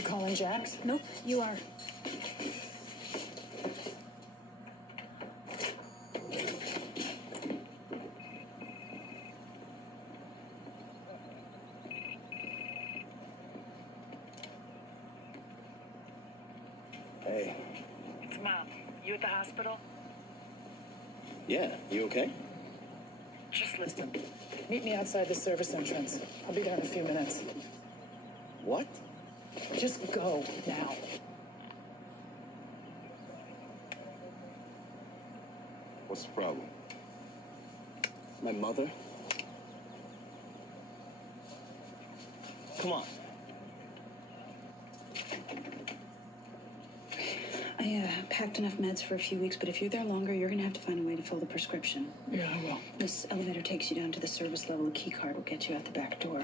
You calling Jax? Nope, you are. Hey. It's Mom. You at the hospital? Yeah, you okay? Just listen. Meet me outside the service entrance. I'll be there in a few minutes. What? Just go now. What's the problem? My mother? Come on. I packed enough meds for a few weeks, but if you're there longer, you're gonna have to find a way to fill the prescription. Yeah, I will. This elevator takes you down to the service level. A key card will get you out the back door.